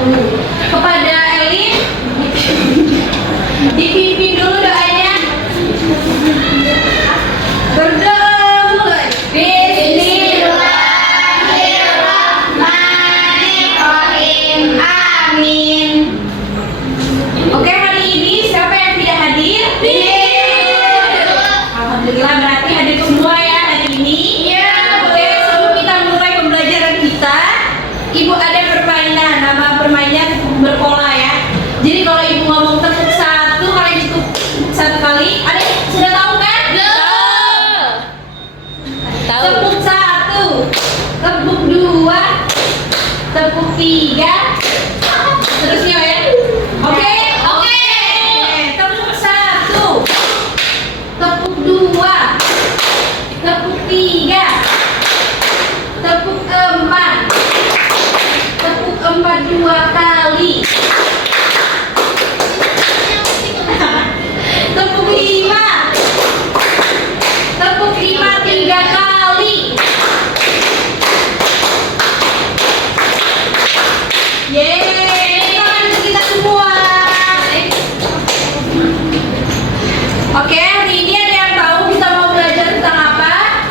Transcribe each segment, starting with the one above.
dulu. Kepada Elin, dipimpin dulu doanya. Berdoa mulai. Bismillahirrahmanirrahim. Amin. Oke, hari ini siapa yang tidak hadir? Alhamdulillah, berarti hadir semua ya hari ini. Iya. Oke, sebelum kita mulai pembelajaran kita, Ibu ada permainan. Nama permainan berpola ya. Jadi kalau Ibu ngomong tepuk satu, kalian cukup satu kali. Ada sudah tahu kan? Tahu. Tepuk satu, tepuk dua, tepuk tiga, terusnya ya. Oke. Tepuk satu, tepuk dua, tepuk tiga, tepuk empat, tepuk empat dua kali, tepuk lima, tepuk lima tiga kali. Yeay, tangan kita semua. Oke, hari ini ada yang tahu kita mau belajar tentang apa?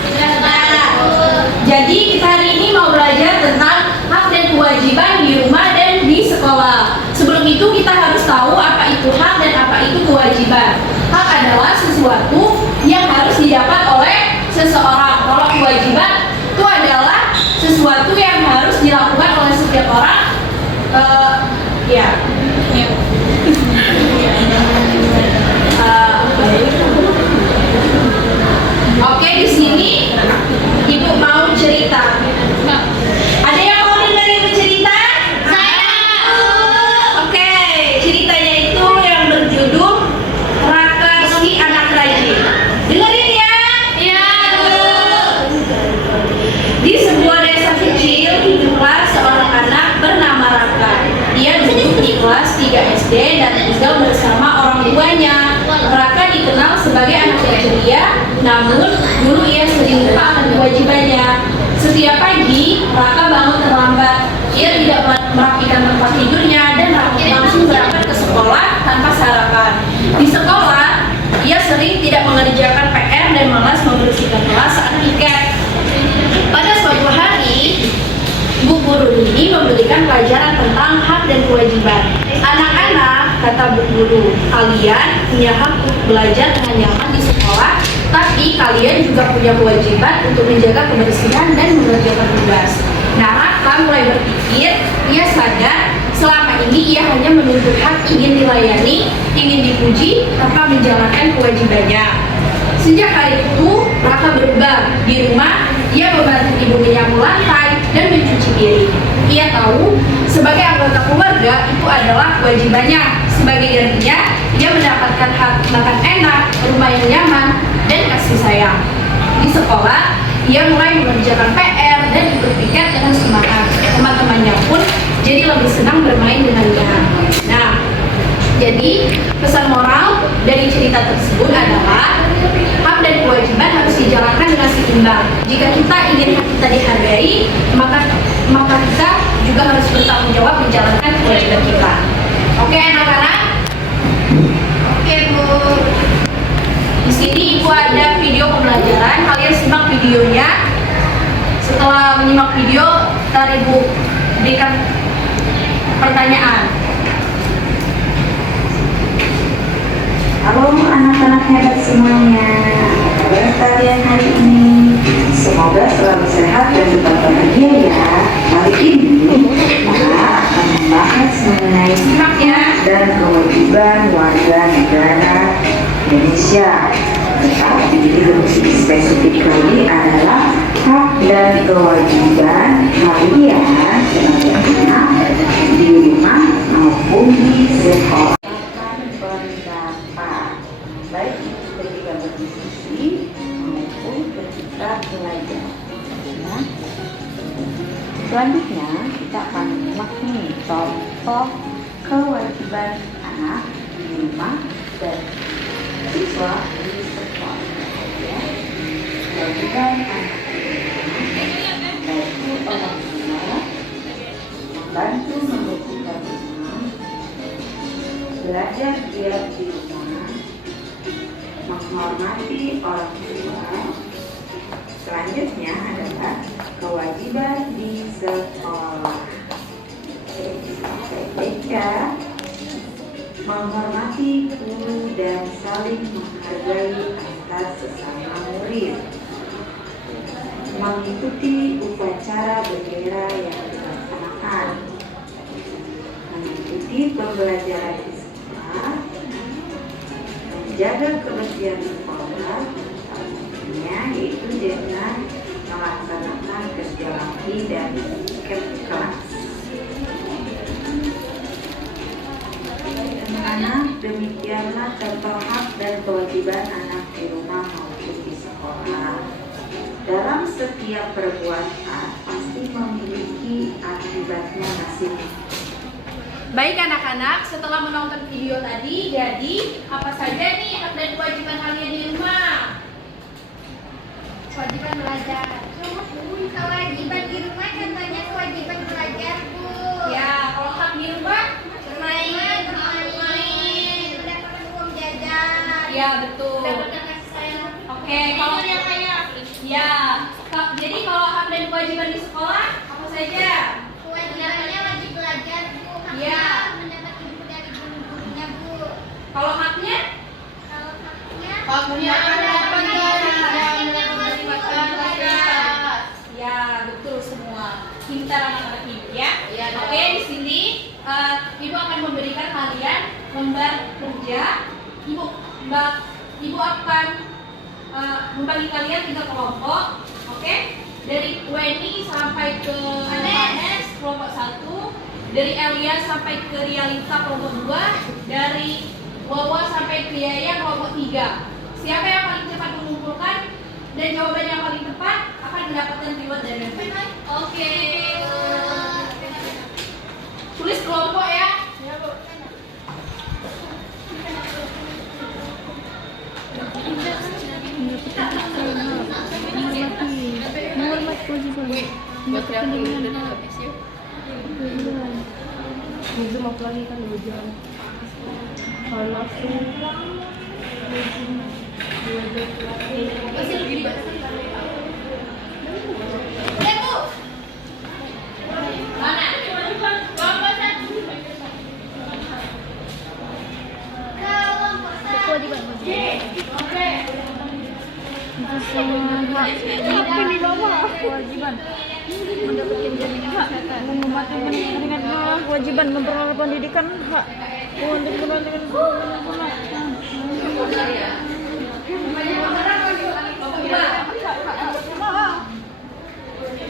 Jadi kita hari ini mau belajar tentang hak dan kewajiban di rumah dan di sekolah. Sebelum itu kita harus tahu apa itu hak dan apa itu kewajiban. Hak adalah sesuatu yang harus didapat oleh seseorang. Kalau kewajiban itu adalah sesuatu yang harus dilakukan oleh setiap orang. Oke, di sini Ibu mau cerita. Ada yang mau dengar Ibu cerita? Saya. Oke, ceritanya itu yang berjudul Raka si anak rajin. Dengerin ya. Iya. Di sebuah desa kecil hiduplah seorang anak bernama Raka. Dia duduk di kelas 3 SD dan tinggal bersama orang tuanya. Raka dikenal sebagai anak yang ceria, namun dulu ia sering lupa akan kewajibannya. Setiap pagi, Raka bangun terlambat. Ia tidak merapikan tempat tidurnya dan langsung berangkat ke sekolah tanpa sarapan. Di sekolah, ia sering tidak mengerjakan PR dan malas membersihkan kelas saat piket. Pada suatu hari, Bu guru ini memberikan pelajaran tentang hak dan kewajiban. Anak-anak, kata Bu guru, kalian punya hak untuk belajar dengan nyaman di sekolah, tapi kalian juga punya kewajiban untuk menjaga kebersihan dan mengerjakan tugas. Nah, Raka mulai berpikir, ia sadar selama ini ia hanya menuntut hak ingin dilayani, ingin dipuji, tanpa menjalankan kewajibannya. Sejak hari itu, Raka berubah. Di rumah, ia membantu ibu menyapu lantai dan mencuci piring. Ia tahu, sebagai anggota keluarga, itu adalah kewajibannya. Sebagai gantinya, ia mendapatkan hak makan enak, rumah yang nyaman, dan kasih sayang. Di sekolah, ia mulai mengerjakan PR dan ikut piket dengan semangat. Teman-temannya pun jadi lebih senang bermain dengannya. Nah, jadi pesan moral dari cerita tersebut adalah hak dan kewajiban harus dijalankan dengan seimbang. Jika kita ingin hak kita dihargai, maka kita juga harus bertanggung jawab menjalankan kewajiban kita. Oke, anak-anak? Oke, Bu. Di sini Ibu ada video pembelajaran. Kalian simak videonya. Setelah menyimak video, ntar Ibu berikan pertanyaan. Halo anak-anak hebat semuanya, apa kabar kalian hari ini? Semoga selalu sehat dan tetap bahagia ya. Hari ini kita akan membahas mengenai hak dan kewajiban warga negara Indonesia. Tetapi lebih spesifik lagi adalah hak dan kewajiban kalian sebagai anak di rumah maupun di sekolah. Baik ketika berdiskusi maupun ketika belajar. Nah, selanjutnya kita akan menyimak nih contoh kewajiban anak di rumah dan siswa di sekolah. Ya, kewajiban anak yaitu orang tua membantu membersihkan belajar giat di rumah, menghormati orang tua. Selanjutnya adalah kewajiban di sekolah. TK, menghormati guru dan saling menghargai antar sesama murid, mengikuti upacara bendera yang dilaksanakan, mengikuti pembelajaran di sekolah, menjaga kebersihan sekolah, yaitu dengan melaksanakan kerja bakti dan tiket kelas. Anak, demikianlah contoh hak dan kewajiban anak di rumah maupun di sekolah. Dalam setiap perbuatan pasti memiliki akibatnya masing-masing. Baik anak-anak, setelah menonton video tadi, jadi apa saja nih hak dan kewajiban kalian di rumah? Kewajiban belajar. Kewajiban di rumah contohnya kewajiban belajar, Bu. Ya, kalau hak di rumah Bermain, mendapatkan uang jajan. ya betul. Mendapatkan kasih sayang. Oke, kalau yang kayak ya, jadi kalau hak dan kewajiban di sekolah apa saja? kewajibannya wajib belajar, Bu. Haknya Iya. mendapat ilmu dari guru-gurunya, Bu. Kalau haknya? Kalau haknya Mendapatkan tugas. Ya, betul semua. Pintar anak-anak ibu ya. Oke, di sini ibu akan memberikan kalian lembar kerja. Ibu akan membagi kalian 3 kelompok. Oke? Dari Weni sampai ke Anes kelompok 1, dari Elia sampai ke Rialita kelompok 2, dari Wawa sampai ke Yaya kelompok 3. Siapa yang paling cepat mengumpulkan dan jawaban yang paling tepat akan mendapatkan reward dari mereka. Oke. Tulis kelompok ya. Menghormati kewajiban. Itu mau lagi kan 2 jam. Kalau langsung 2 jam lagi. Masih lebih Ya, Bu. mana? Kelompok 1. Kelompok satu. Kewajiban. Oke. Itu semua hak. Apa di bawah? Kewajiban. Mendapatkan jaminan kesehatan. Menghormati mendengarkan kewajiban memperoleh pendidikan hak. Untuk menentukan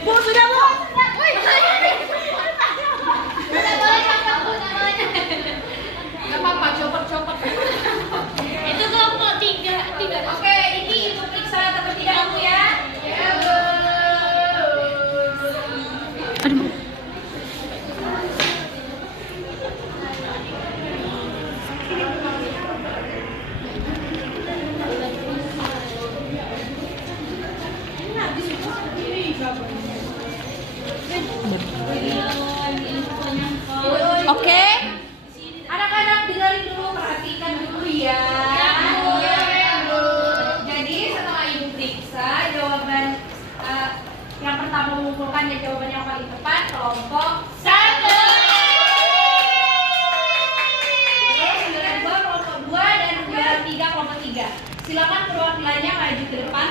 Bu, sudah Bu. Tidak boleh copot, Bu. Tidak boleh. Gak apa-apa, copot-copot. Itu kelompok 3. Oke, ini ibu periksa atau tidak kamu ya? Ya, Bu. Oke, anak-anak dengerin dulu, perhatikan dulu ya. Jadi setelah ibu periksa jawaban yang pertama mengumpulkan dan jawaban yang paling tepat kelompok 1. Terus yang kedua kelompok 2 dan yang 3 kelompok 3. Silakan perwakilannya maju ke depan.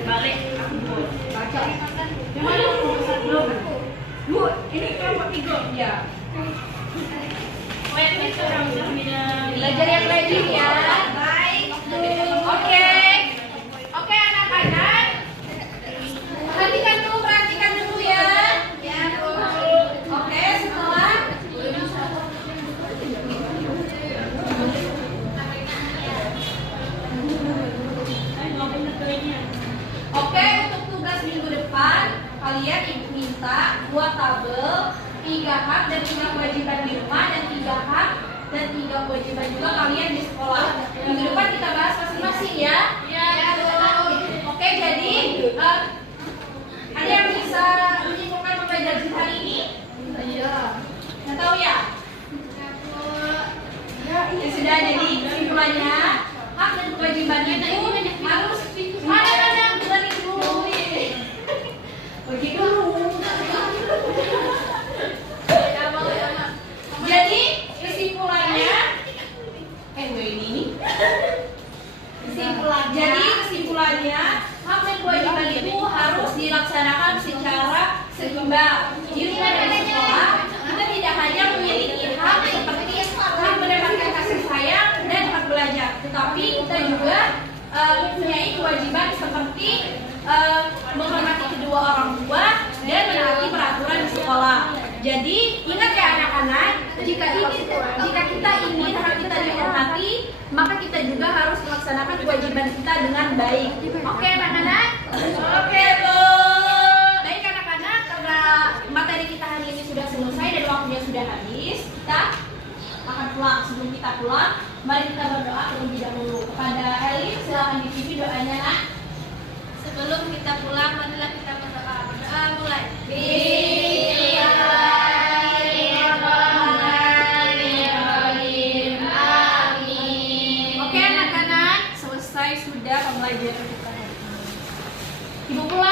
Balik, baca. Yang mana kelompok 1? Bu, ini kelompok 3. Ya. Belajar yang rajin ya. Baik. Oke. Oke anak-anak. Perhatikan dulu ya. Ya, Bu. Oke, setelah Oke, untuk tugas minggu depan kalian ibu minta buat tabel 3 hak dan 3 kewajiban di rumah dan 3 hak dan 3 kewajiban juga kalian di sekolah. Minggu depan kita bahas masing-masing ya. Ya, Bu. kesimpulannya, hak dan kewajiban itu harus ada beri dulu. Pergi dulu. Jadi kesimpulannya, kesimpulannya hak dan kewajiban itu harus dilaksanakan secara seimbang. Di rumah dan di sekolah kita tidak hanya memiliki hak seperti hak mendapatkan kasih sayang dan hak belajar, tetapi kita juga mempunyai kewajiban seperti menghormati kedua orang tua dan menaati peraturan di sekolah. Jadi ingat ya anak-anak, jika kita ingin hak kita dihormati, maka kita juga harus melaksanakan kewajiban kita dengan baik. Oke anak-anak? Oke Bu. Baik anak-anak, karena materi kita hari ini sudah selesai dan waktunya sudah habis, kita akan pulang. Sebelum kita pulang, mari kita berdoa terlebih dahulu. Kepada Elif, silakan dipimpin doanya nak. Sebelum kita pulang, marilah kita berdoa. Berdoa mulai. Oke anak-anak, selesai sudah pembelajaran kita hari ini. Ibu pulang.